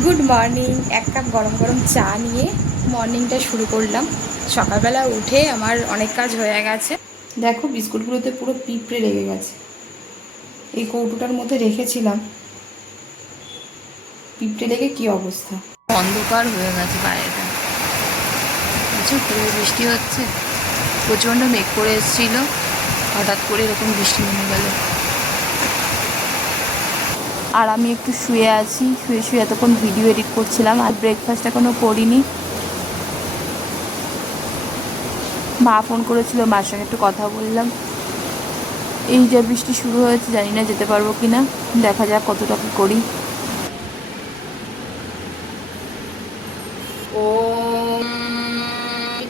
Good morning. এক cup গরম গরম চা নিয়ে মর্নিংটা শুরু করলাম। সকালবেলা উঠে আমার অনেক কাজ হয়ে গেছে। দেখো বিস্কুটগুলোতে পুরো পিঁপড়ে লেগে গেছে। এই কৌটোটার মধ্যে রেখেছিলাম, পিঁপড়ে লেগে কি অবস্থা। অন্ধকার হয়ে গেছে বাইরেটা, বুঝছো? বৃষ্টি হচ্ছে, প্রচণ্ড মেঘ করে এসেছিল, হঠাৎ করে এরকম বৃষ্টি নেমে গেল। আর আমি একটু শুয়ে আছি, শুয়ে শুয়ে এতক্ষণ ভিডিও এডিট করছিলাম। আর ব্রেকফাস্ট এখনও করিনি। মা ফোন করেছিল, মার সঙ্গে একটু কথা বললাম। এই যে বৃষ্টি শুরু হয়েছে, জানি না যেতে পারবো কি না, দেখা যাক কতটা কি করি। ওম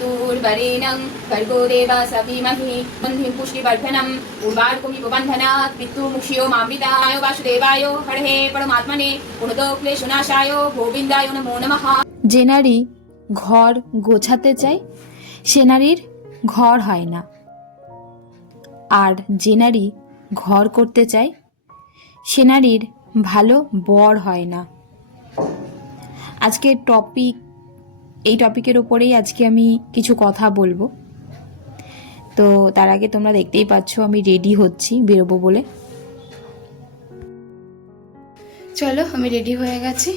দুর্বরেণং ভর্গো দেবস্য ধীমহি তন্নো পুষ্টিবর্ধনম উর্বারুকমিব বন্ধনাৎ মৃত্যুমুক্ষীয় মামৃতায় বাসুদেবায় হরহে পরমাত্মনে পুনতো ক্লেশনাশায় গোবিন্দায় নমো নমঃ। যে নারী ঘর গোছাতে চায় সে নারীর ঘর হয় না, আর যে নারী ঘর করতে চায় সে নারীর ভালো বর হয় না। আজকের এই টপিকের ওপরেই আজকে আমি কিছু কথা বলবো। তো তার আগে তোমরা দেখতেই পাচ্ছ আমি রেডি হচ্ছি বেরোবো বলে। চলো, আমি রেডি হয়ে গেছি।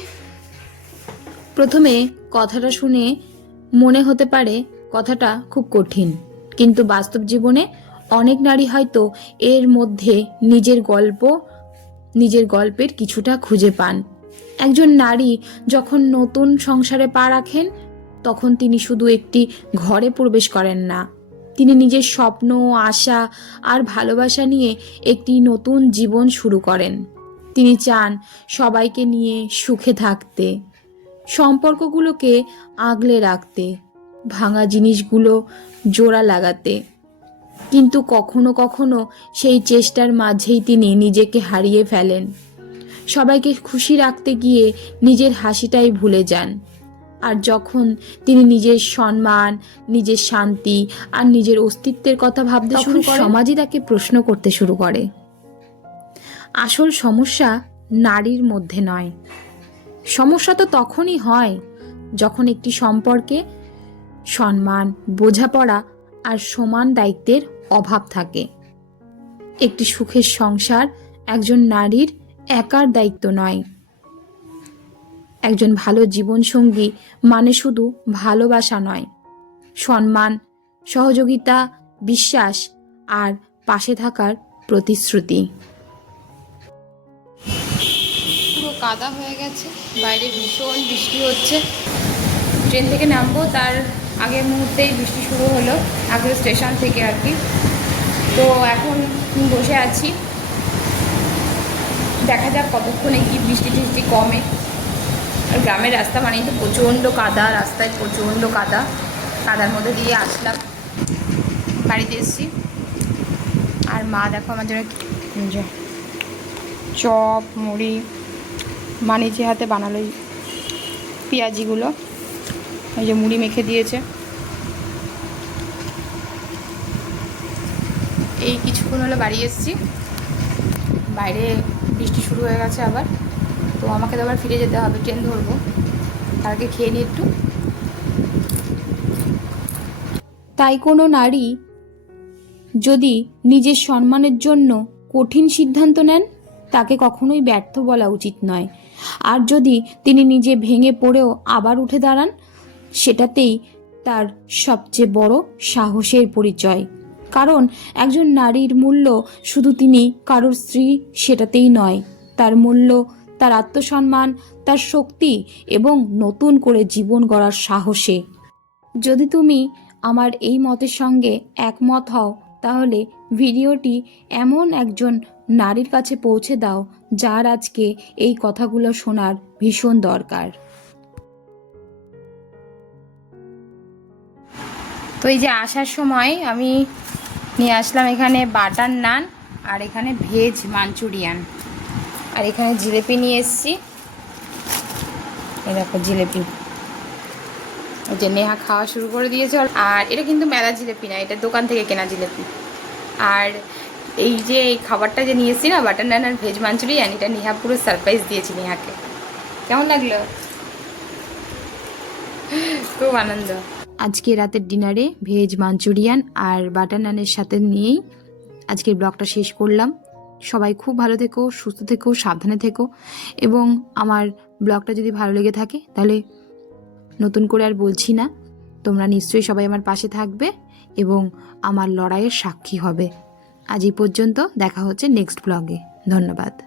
প্রথমে কথাটা শুনে মনে হতে পারে কথাটা খুব কঠিন, কিন্তু বাস্তব জীবনে অনেক নারী হয়তো এর মধ্যে নিজের গল্পের কিছুটা খুঁজে পান। একজন নারী যখন নতুন সংসারে পা রাখেন, তখন তিনি শুধু একটি ঘরে প্রবেশ করেন না, তিনি নিজের স্বপ্ন, আশা আর ভালোবাসা নিয়ে একটি নতুন জীবন শুরু করেন। তিনি চান সবাইকে নিয়ে সুখে থাকতে, সম্পর্কগুলোকে আগলে রাখতে, ভাঙা জিনিসগুলো জোড়া লাগাতে। কিন্তু কখনো কখনো সেই চেষ্টার মাঝেই তিনি নিজেকে হারিয়ে ফেলেন। সবাইকে খুশি রাখতে গিয়ে নিজের হাসিটাই ভুলে যান। আর যখন তিনি নিজের সম্মান, নিজের শান্তি আর নিজের অস্তিত্বের কথা ভাবতে শুরু করেন, সমাজই তাকে প্রশ্ন করতে শুরু করে। আসল সমস্যা নারীর মধ্যে নয়, সমস্যা তো তখনই হয় যখন একটি সম্পর্কে সম্মান, বোঝাপড়া আর সমান দায়িত্বের অভাব থাকে। একটি সুখের সংসার একজন নারীর একার দায়িত্ব নয়। একজন ভালো জীবনসঙ্গী মানে শুধু ভালোবাসা নয়, সম্মান, সহযোগিতা, বিশ্বাস আর পাশে থাকার প্রতিশ্রুতি। পুরো কাদা হয়ে গেছে, বাইরে ভীষণ বৃষ্টি হচ্ছে। ট্রেন থেকে নামবো তার আগের মুহূর্তেই বৃষ্টি শুরু হলো, আগ্রা স্টেশন থেকে আর কি। তো এখন বসে আছি, দেখা যাক কতক্ষণে কি বৃষ্টি টিষ্টি কমে। আর গ্রামের রাস্তা মানেই তো প্রচণ্ড কাদা, রাস্তায় প্রচণ্ড কাদা, কাদার মধ্যে দিয়ে আসলাম, বাড়িতে এসেছি। আর মা দেখো আমার জন্য চপ, মুড়ি মা নিজে হাতে বানালো, পেঁয়াজিগুলো এই যে মুড়ি মেখে দিয়েছে। এই কিছুক্ষণ হলো বাড়ি এসেছি, বাইরে বৃষ্টি শুরু হয়ে গেছে আবার। তো আমাকে তো আবার ফিরে যেতে হবে, ট্রেন ধরবো, তার আগে খেয়ে নিই একটু। তাই কোনো নারী যদি নিজের সম্মানের জন্য কঠিন সিদ্ধান্ত নেন, তাকে কখনোই ব্যর্থ বলা উচিত নয়। আর যদি তিনি নিজে ভেঙে পড়েও আবার উঠে দাঁড়ান, সেটাতেই তার সবচেয়ে বড় সাহসের পরিচয়। কারণ একজন নারীর মূল্য শুধু তিনি কারোর স্ত্রী সেটাতেই নয়, তার মূল্য তার আত্মসম্মান, তার শক্তি এবং নতুন করে জীবন গড়ার সাহসে। যদি তুমি আমার এই মতের সঙ্গে একমত হও, তাহলে ভিডিওটি এমন একজন নারীর কাছে পৌঁছে দাও যার আজকে এই কথাগুলো শোনার ভীষণ দরকার। তো এই যে আসার সময় আমি নিয়ে আসলাম এখানে বাটার নান, আর এখানে ভেজ মাঞ্চুরিয়ান, আর এখানে জিলেপি নিয়ে এসেছি। এই দেখো জিলেপি, ওই যে নেহা খাওয়া শুরু করে দিয়েছে। আর এটা কিন্তু মেলা জিলেপি না, এটা দোকান থেকে কেনা জিলেপি। আর এই যে এই খাবারটা যে নিয়ে এসেছি না, বাটার নান আর ভেজ মাঞ্চুরিয়ান, এটা নেহা পুরো সারপ্রাইজ দিয়েছি নেহাকে। কেমন লাগলো? খুব আনন্দ। আজকে রাতের ডিনারে ভেজ মাঞ্চুরিয়ান আর বাটার নানের সাথে নিয়েই আজকের ব্লগটা শেষ করলাম। সবাই খুব ভালো থেকো, সুস্থ থেকো, সাবধানে থেকো, এবং আমার ব্লগটা যদি ভালো লেগে থাকে তাহলে নতুন করে আর বলছি না, তোমরা নিশ্চয়ই সবাই আমার পাশে থাকবে এবং আমার লড়াইয়ের সাক্ষী হবে। আজ এই পর্যন্ত, দেখা হচ্ছে নেক্সট ব্লগে। ধন্যবাদ।